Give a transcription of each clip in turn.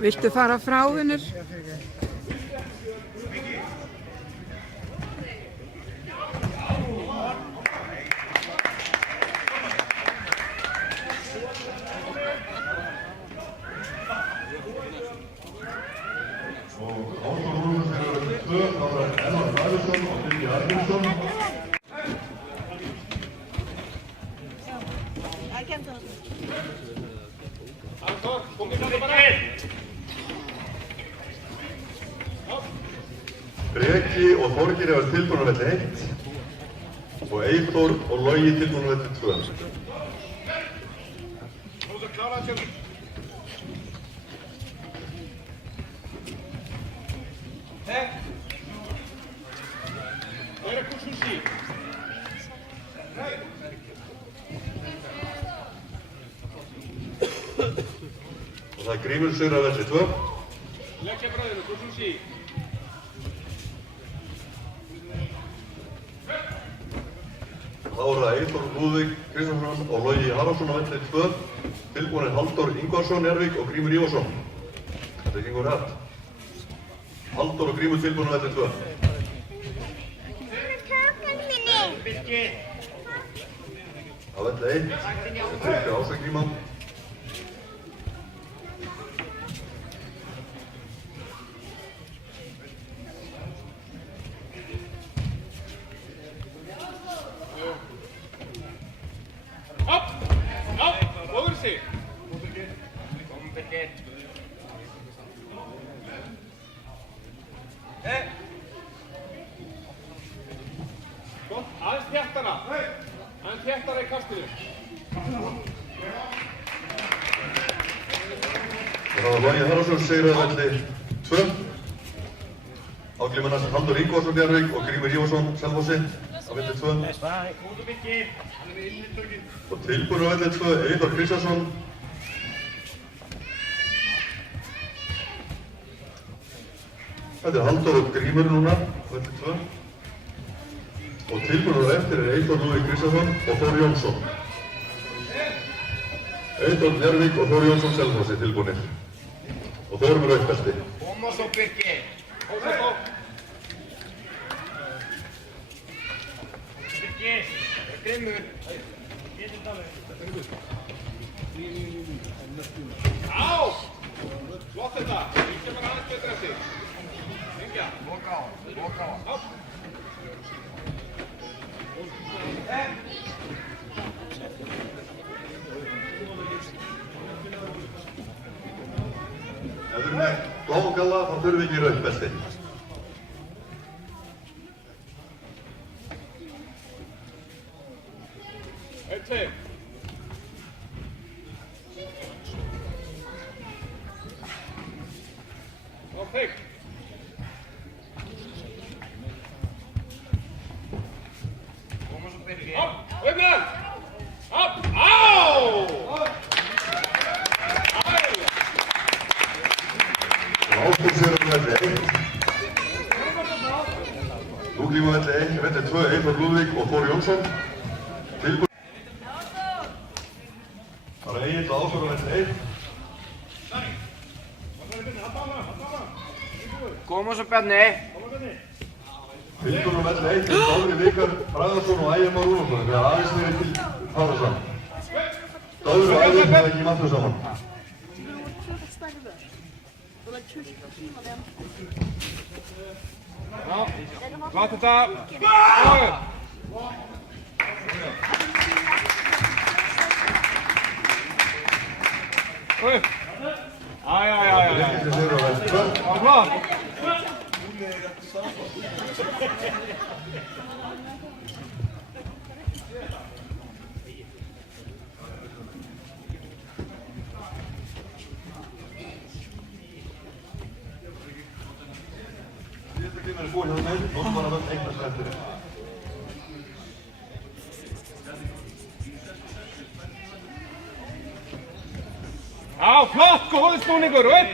Viltu fara frá, vinur? Breki og Þorgeir eru tilbúin á velli 1 og Eyþór og Logi tilbúin á velli 2. Og það er Grímur Sigur á velli 2. Þá eru það Eyþór Lúðvík Kristjánsson og Logi Haraldsson á velli 2. Tilbúin Halldór Ingvarsson Järvík og Grímur Ívarsson. Þetta gengur hratt. Halldór og Grímur tilbúin á velli 2. Á velli 1 er Tryggvi Ása Gríma. Aðeins þéttara í kastinu. Það var Logi Haraldsson sigur á velli 2. Áglíma næst Halldór Ingvarsson Järvík og Grímur Ívarsson Selfossi á velli 2. Og tilbúin á velli 2 Eyþór Kristjánsson. Þetta er Halldór og Grímur núna á velli 2. Og tilbúin á eftir er Eyþór Lúðvík Kristjánsson og Þór Jónsson. Eyþór Järvík og Þór Jónsson Selfossi tilbúinir. Og Þór með rautt belti. Koma svo Birki. Koma svo. Birki. Grímur. Á! Flott þetta. Líka bara aðeins betur eftir. Lengja. Loka á. Loka á. Á. Ef við erum með blá og galla þá þurfum við ekki rautt belti. Einn, tveir. Og feik. Koma svo Birki. Hopp, upp með hann. Hopp, á! Ásgeir sigur á velli 1. Lúglíma velli 1, velli 2 Eyþór Lúðvík og Þór Jónsson. Tilbúin. Það er Egill Ásgeir á velli 1. Koma svo Bjarni. Tilbúin á velli 1 er Dóri Vikar Bragarsson og Ægir Már Úlfarsson. Það er aðeins niður til Hárasson. Dóri og Ægir er ekki í mattu saman. Já, látt þetta. Upp. Já. Birkir sigur á velli 2. Flott. Síðasta kemur er búinn hérna með, nótum bara völd eignast eftir. Já, flott, góður snúningur, upp!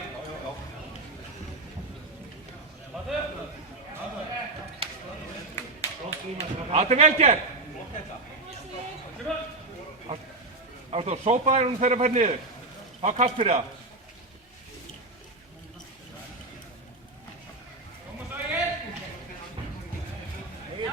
Þetta er vel gert! Artur, sópa þér þegar það fær niður. Fá kast fyrir það. Já.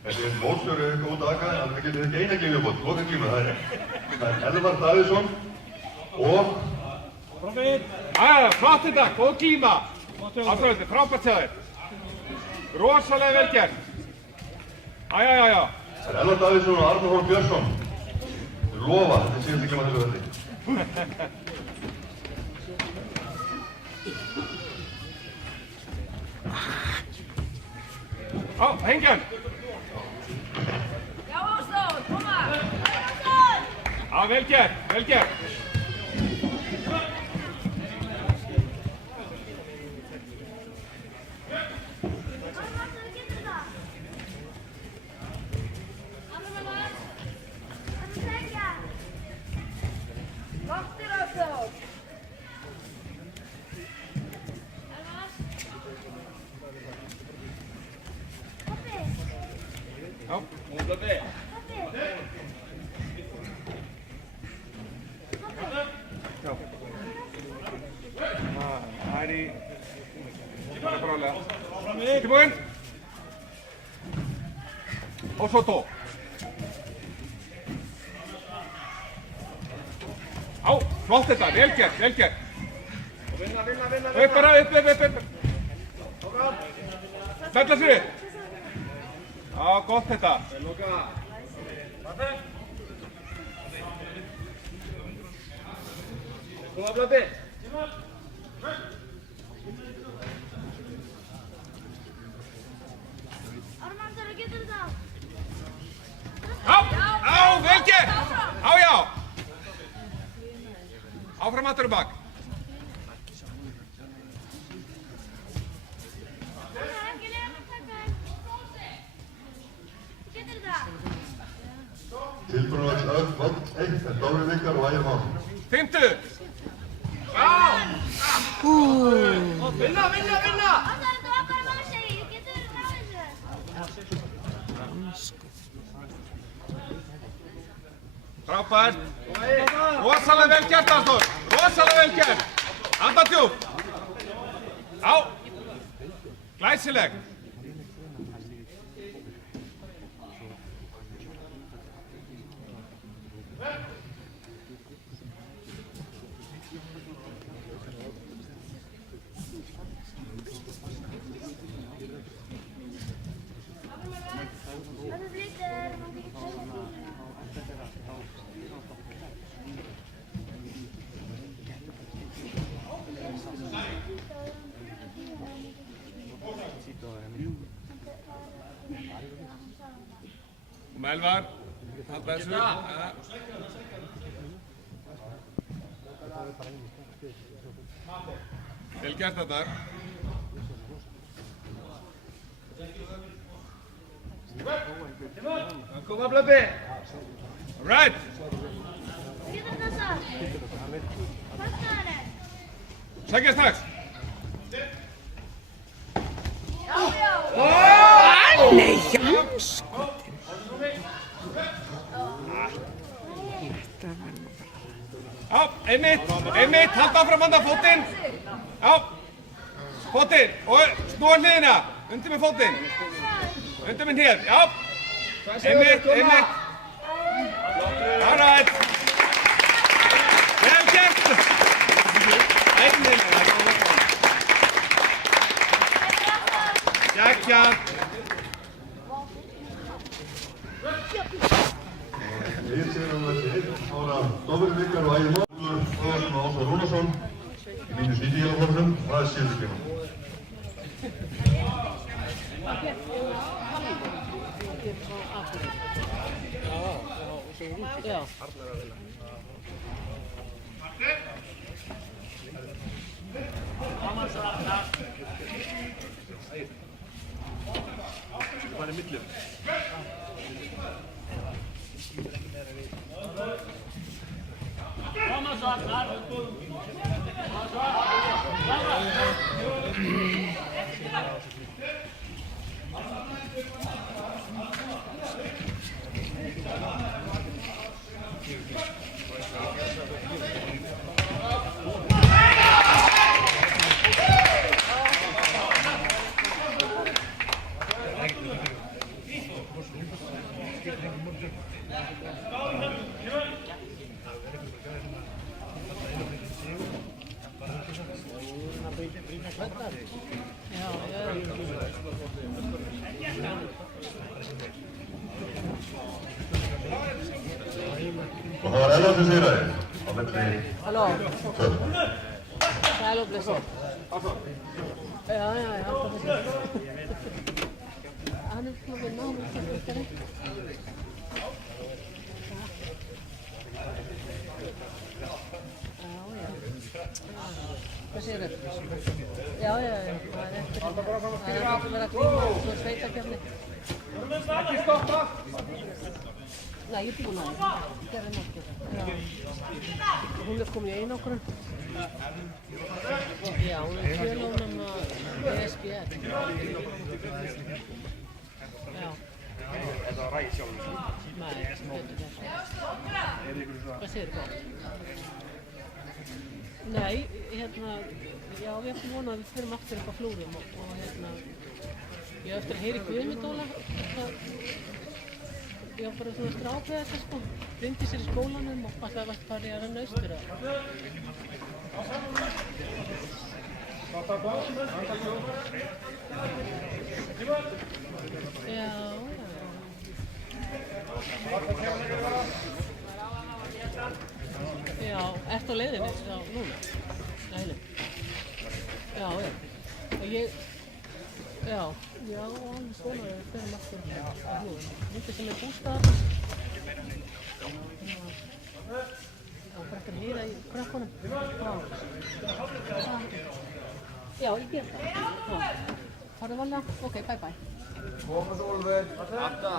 Þessi mótstjóri er góð daka, en það getur ekki eina glímu bótt, loka glímu, það er Elvar Davíðsson og... Flott þetta, góð glíma. Afturhaldi, frábært hjá þér. Rosalega vel gert. Já. Það er Elvar Davíðsson og Arnur Hólm Björnsson. Þau lofa, þetta er síðan glíma þessu velli. Hengjan. Já, Ásdór, koma! Já, vel gert, vel gert. Tilbúinn. Og svo tó. Já, flott þetta, vel gert, vel gert. Upp bara, upp. Fella sig upp. Já, gott þetta. Góða blöndi. Já, vel gert! Já! Áfram aftur og bak. Tilbúinarvall völl 1, en Dóri Vikar og Ægir Már. 50! Já! Vinna! Þetta var bara maður segir, getur þú náðið þessu? Frábært! Rosalega vel gert, Arnór! Rosalega vel gert! Anda djúpt! Já! Glæsileg! Elvar, halda þessu. Vel gert þetta. Koma blöbbi. Right. Getur þetta? Hvað er það? Sækja strax. Já. Nei, Jans. Já, einmitt, halda áfram handa fótinn. Já, fótinn og snúa hliðina, undir með fótinn. Undir með hnéð, já. Einmitt. All right. Vel gert. Jakka. Egil Sigurðarvelli 1, ára Dóri Vikar og Ægir Már. Þóðarsson og Ásvar Rúnarsson í mínus 90 kílóflokkum. Það er síðustu glíma. Hvað er millum? Og það var Ella sem sigraði á milli Halló. tvö. Sæl og blessuð. Já. Hann svona við náum þetta. Hvað segir þau? Já. Það er ekki að vera að glíma svo sveitakefni. Ekki stoppa. Nei, ég er búin að það. Gerði nokkið. Já. Hún er komin í einangrun. Já, hún er fjölónum að ESBR. Já. Er það ræði sjálf? Nei, betur þess. Hvað segir þú? Nei, já, við ætlum vonað að við förum aftur upp á Flúrum og ég eftir að heyri Guðmundóla. Ég var bara svona strápið þetta sko, reyndi sér í skólanum og alltaf var bara að renna austur að. Já. Já, ertu á leiðinni? Já, núna? Nei. Já. Og ég, alveg svona við förum aftur á Flúrum. Myndi sem er bústaðar. Já, bara ekki að heyra í krökkunum. Já, ég ger það. Farðu varlega? Ok, bye. Koma svo, Úlfur. Atta.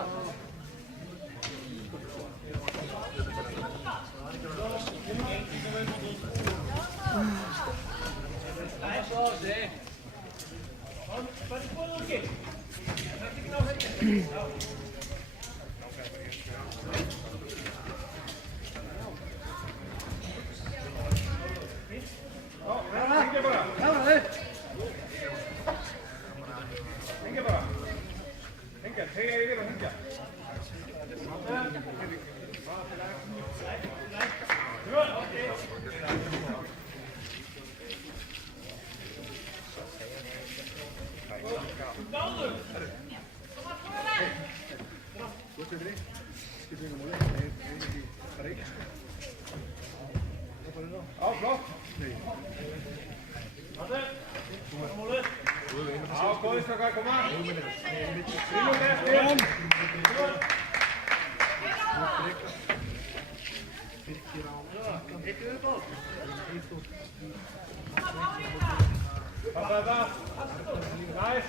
Nice.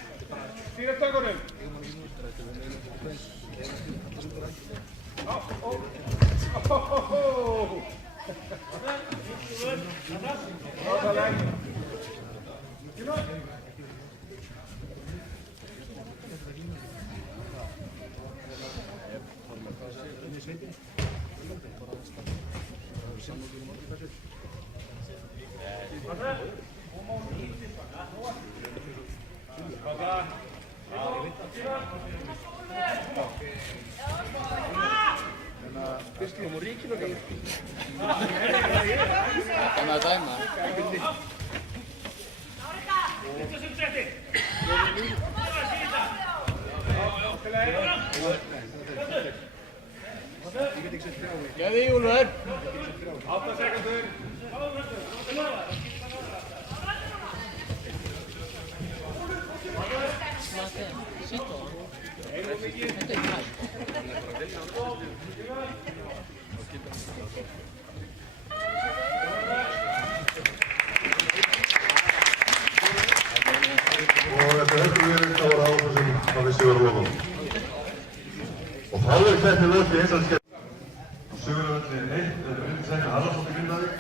Stýra stökunum. Fisklum og ríkinu gammal. Þannig að dæma. Gæði í Úlfur. 8 sekundur. Smakka, sitt á hann. Þetta er hægt. Og eftir höfðurverðin þá var áhuga sem hafði sigur að lokum. Og þá er keppni lokið í einsalskeppni. Sigurvöldin 1 er Bryndís Haraldsdóttir Grindavík,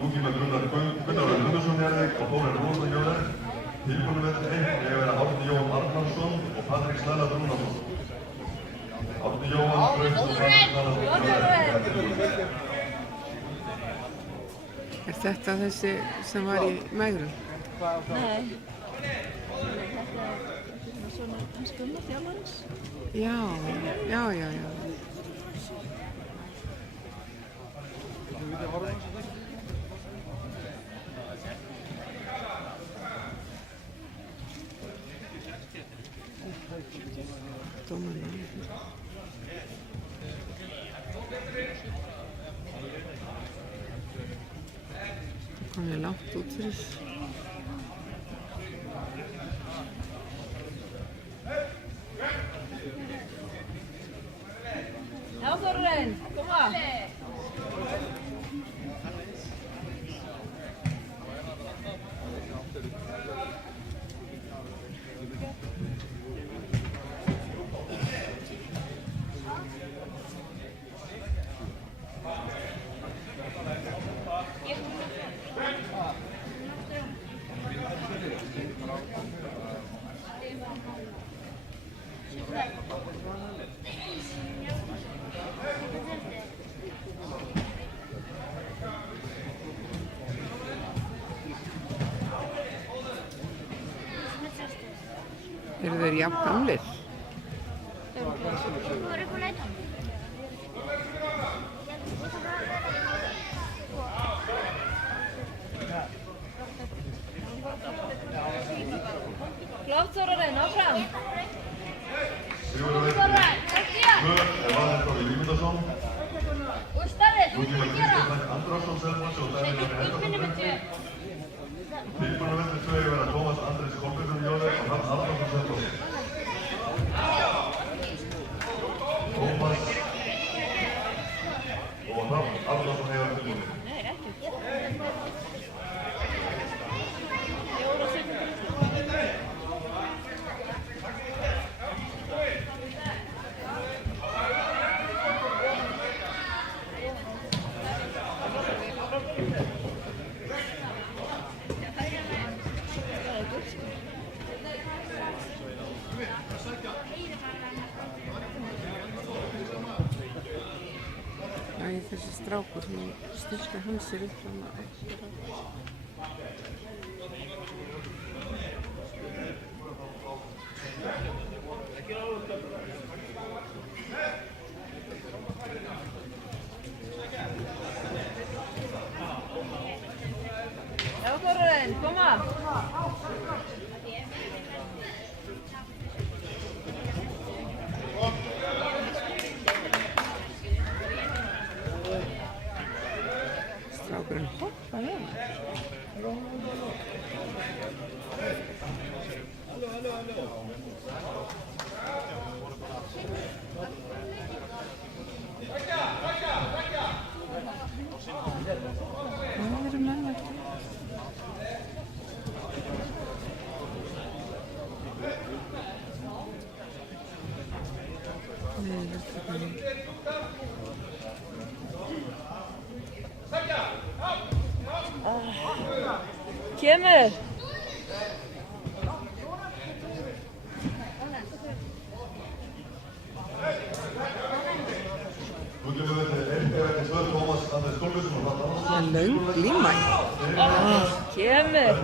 Nútíma Gunnar Gunnarsson Njarðvík og Þórir Róðsson Njarðvík. Tilbúinuvöldin 1 eiga að vera Árni Jóhann Arnarsson og Patrik Snælla Rúnarsson. Árni Jóhann Braut og Patrik Snælla Rúnarsson. Er þetta þessi sem var í Megrun? Nei. Þetta er svona hans Gunnar þjálfarins. Já. langt út fyrir. Já, Þórarinn, koma. Eru þeir jafn gamlir? Voru ykkur leita? Flott, Þórarinn, áfram. Sigurður Tvö er valinn Þóri Vímundarsson. Og starfið, þú Nú ert kemur að gera. Kristján Andrásson Selfoss og Daniel Helgason. Tilbúinarvellir 2 vera Tómas Andrés Kolbjörnsson Jóður og Hrafn Arnarsson Selfoss. Tómas og Hrafn Arnarsson eiga tilbúinir. Nei, ekki. 4 sekundur. Þessi strákur sem styrka hans sér upp fram að ekki. Já, Þórarinn, koma. Strákurinn hoppaði á hann. Hvað eru menn eftir? Nei, þetta er ekki. Kemur. Nú kemur vellir 2 Tómas Andrés Kolbjörnsson og Hrafn Arnarsson. Það er löng líma. Kemur.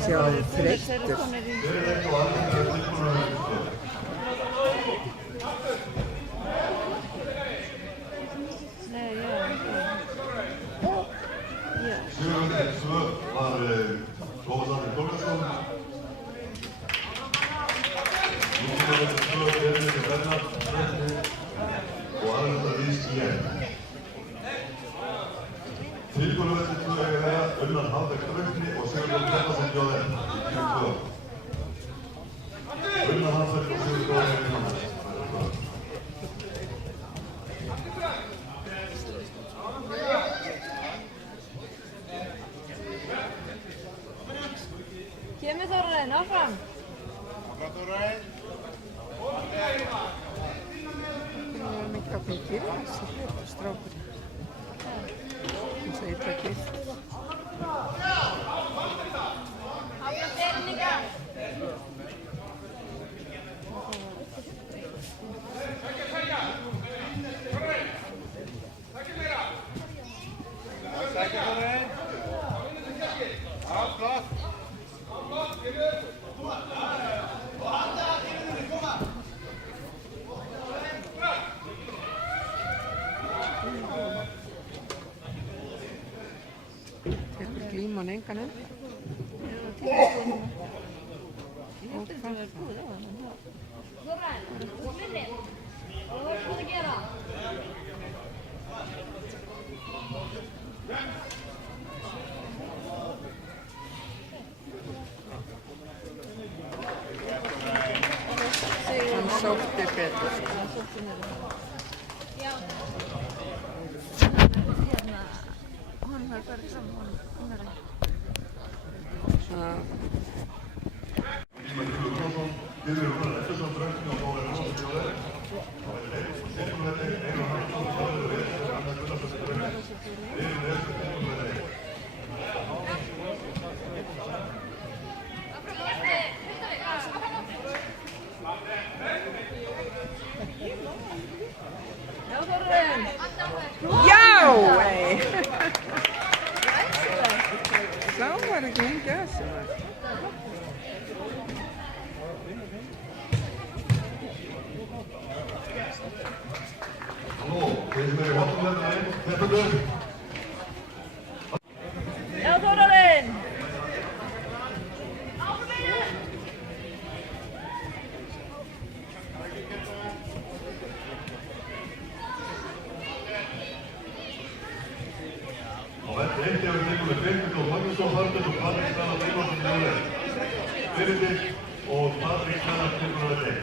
Sjá, það er þreyttur. Fyrir þetta og allir er tilbúinarvellir 2. Nei, já. Sigurður Tvö var Tómas Andrés Kolbjörnsson. Nú kemur vellir 2 Benedikt Bernhard og Arnaldur Rís Lén. Tilbúinarvellir 2 eiga vera Unnar Hafberg Draupni og Sigurður Bjarnason Jóður í tíu 2. Unnar Hafberg og Sigurður Bjarnason Jóður. Kemur, Þórarinn, áfram. Það er mikið að fengir þessi strákurinn. Það er illa gilt. Áfram þeirinn líka. Tekur glíman engan enda. Og hvað er það? Þórarinn, minni. Hvað voru þú að gera? sótti betur. Hún var bara saman, hún er ekki. Já, ei! Sá var ekki lengi að sem var. Halló, þeir sem eru í hotnumleðinu, keppendur. Já, Þórarinn! Á velli 1 hefur tekur við Birgir Magnússon Þorsteins og Patrik Steinar Frímannsson í öðru. Birgir og Patrik Steinar tekur við velli.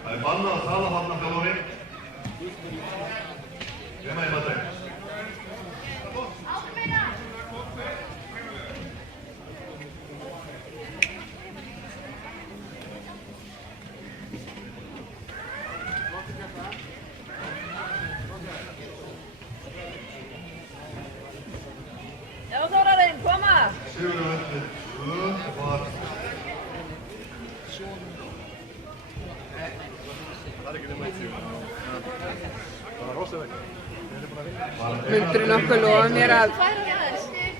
Það er bannað að tala þarna þjálfari. Hérna í matæk. Já, Þórarinn, koma! Sigurður velli 2 var... Myndirðu nokkuð lofa mér að Færa hjá þess. Nei,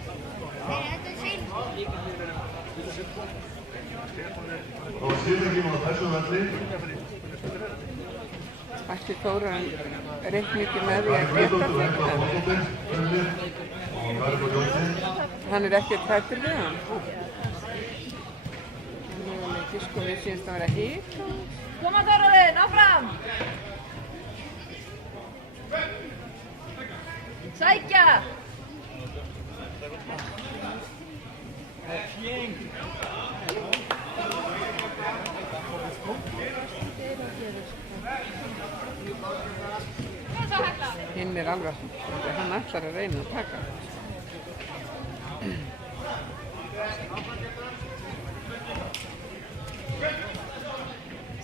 þetta er sín. Það var skilringin á þessum velli. ætti Þóran reikni ekki með því að geta þetta? Hann er ekki tættur við hann. Nú er ekki sko við síðast að vera hýtt. Koma Þórarinn, áfram! Sækja! Hinn er alveg, hann ætlar að reyna að taka.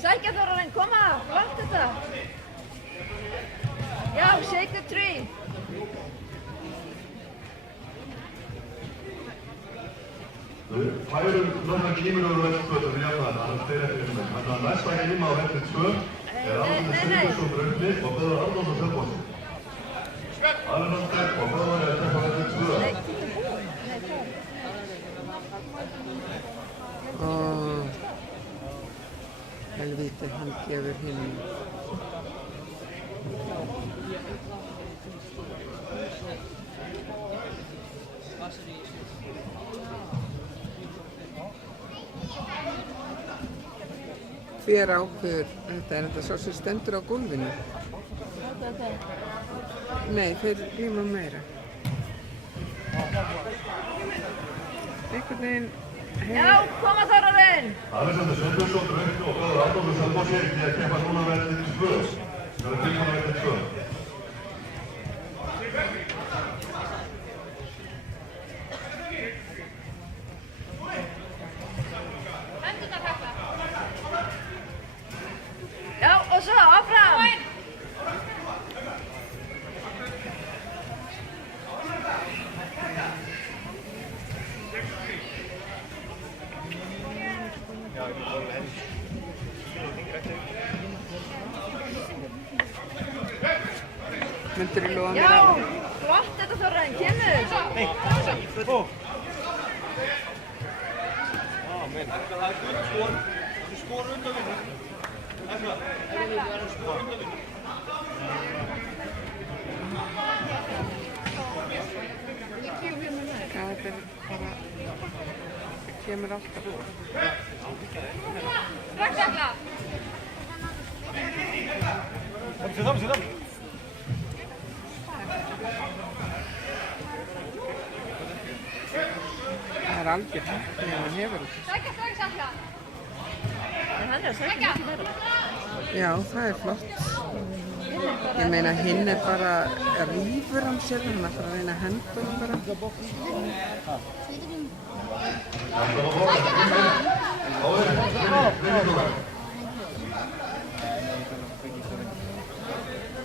Sækja Þórarinn, koma! Langt þetta! Já, shake the tree! Færum nokkra kímur over veldstöðu fyrir jafnvæðan, annars þeir eftir um þeim. Þannig að næsta kíma á veldi 2 er Arnaldur Sigurðsson Braundi og Böðvar Arnaldsson Selfossi. Arnaldur og Böðvar er þetta veldi 2. Helvíti, hann gefur hinn. Hver ákveður þetta? Er þetta svo sem stendur á gólfinu? Nei, þeir glíma meira. Einhvern veginn... Já, koma Þórarinn! Alexander Sveinbjörnsson Braundi og Böðvar Arnaldsson Selfossi er að keppa núna veldi 2. Það er tilkvæmlega veldi 2. Já, og svo áfram! Myndirðu lofa mér Já, að... flott þetta Þórarinn, kemur! Já, þetta er bara... Það kemur alltaf úr. Það er er algjör hægt þegar hann hefur þetta. En hann er að sækja mikið meira. Já, það er flott. Ég meina, hinn er bara, rífur hann sér, hann ætlar að reyna að henda hann bara.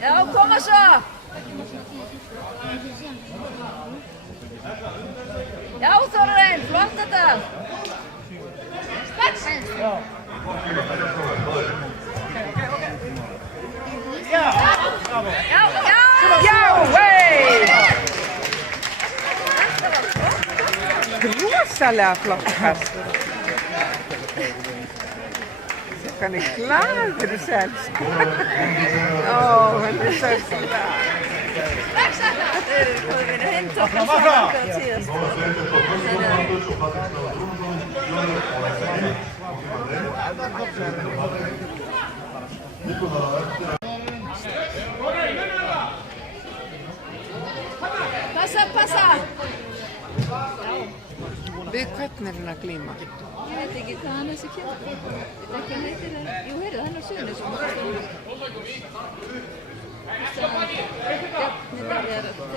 Já, koma svo! Já, Þórarinn, flott þetta! Strax! Já, vei! Rosalega flott kast. Hann er glaður selst. Ó, hann er svo glaður. Þetta er komin að heimta okkar saman síðast. Passa! Við hvern er hann að glíma? Ég veit ekki hvað hann þessi kemur. Ég veit ekki hann heitir það. Jú, heyrðu, hann er Suðurnes. Bjarni Darri er að tala.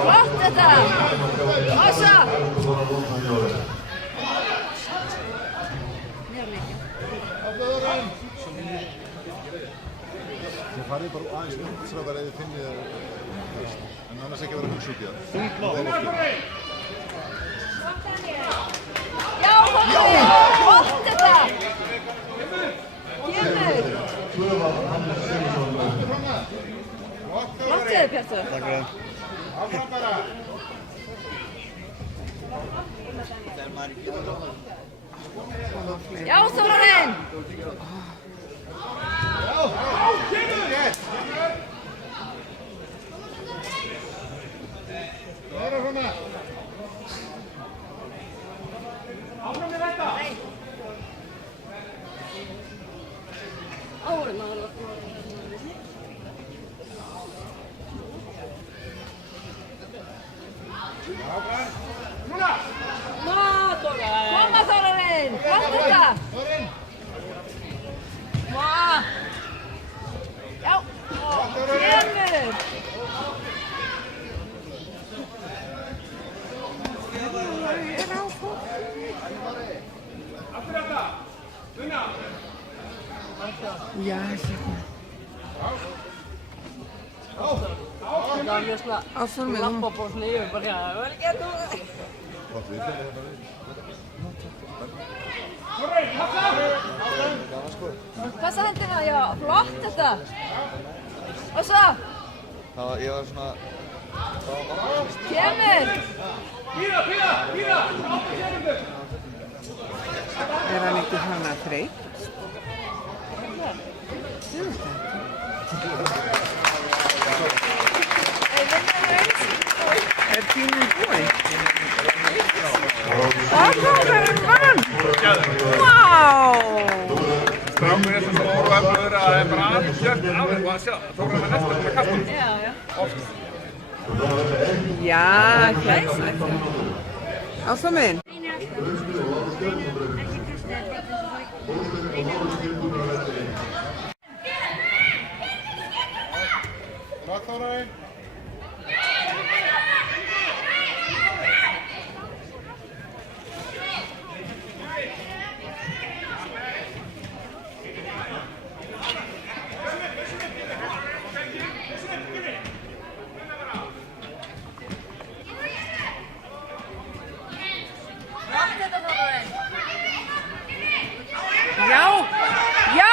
Flott þetta! Passa! Nýjarleikja. Þið farið bara aðeins upp strákar eða finnið en annars ekki að vera hugsa út í það. Já, flott þetta! Kemur! Flott séðu, Bjartur. Takk fyrir það. Áfram bara. Já, Þórarinn! Áfram með þetta! Koma, Þórarinn! Flott þetta! Já, kemur! Já, hérna. Áfram með hún. Passa hendina, já, flott þetta! Og svo, Ég var svona... kemur! Píra! Er hann ekki hann að þreytast? Ég veit það ekki. Er tíminn búinn? Þórarinn vann! Vá! Strákur er svo stór og eftir að það er bara alltaf af og að sjá. Þórarinn er næstum með kastum. Já, hérna. Áfram með hinn. Bra, Þórarinn. Já! Já!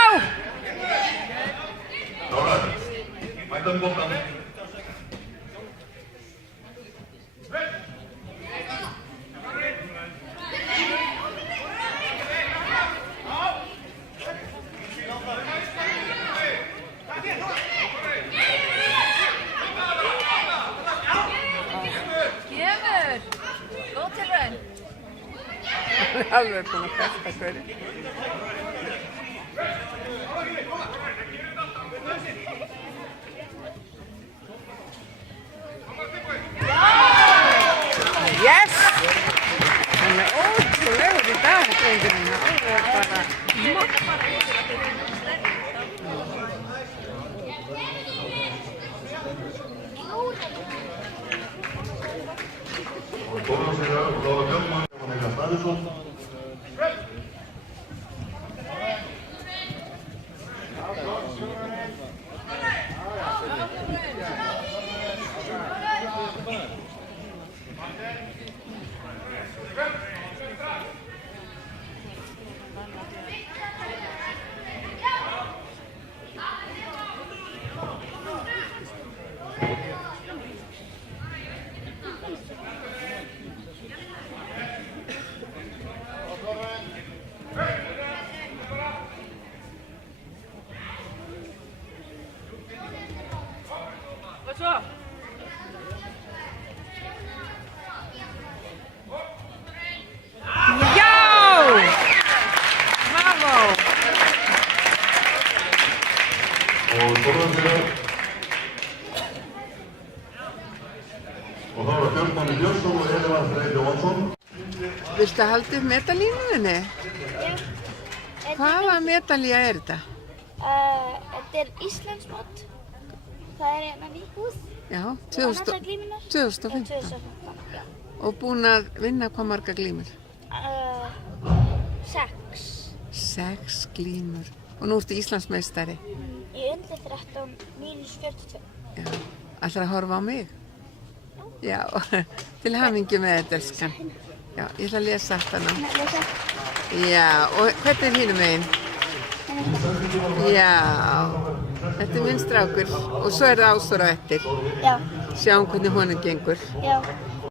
Mætaðu boltan. Kemur! Góð tilraun! Hann er alveg búinn að festa hverju. Já! Bravo! Og stórðandirar. Og þá er Björn Máni Björnsson og Elvar Freyr Jóhansson. Viltu halda upp medalíunni? Hvaða medalía er þetta? Þetta er Íslandsmót. Það er hérna nýbúð. Já, Annars glímunnar. 2015. 2015, já. Og búin að vinna hvað marga glímur? 6. 6 glímur. Og nú ertu Íslandsmeistari. Í undir 13 mínus 42. Já, ætlar að horfa á mig? Já, til hamingju með þetta, elskan. Já, ég ætla að lesa þetta ná. Já, og hvernig er hinum megin? Já, þetta er minn strákur og svo er það Ásþór á eftir. Já. Sjáum hvernig honum gengur. Já.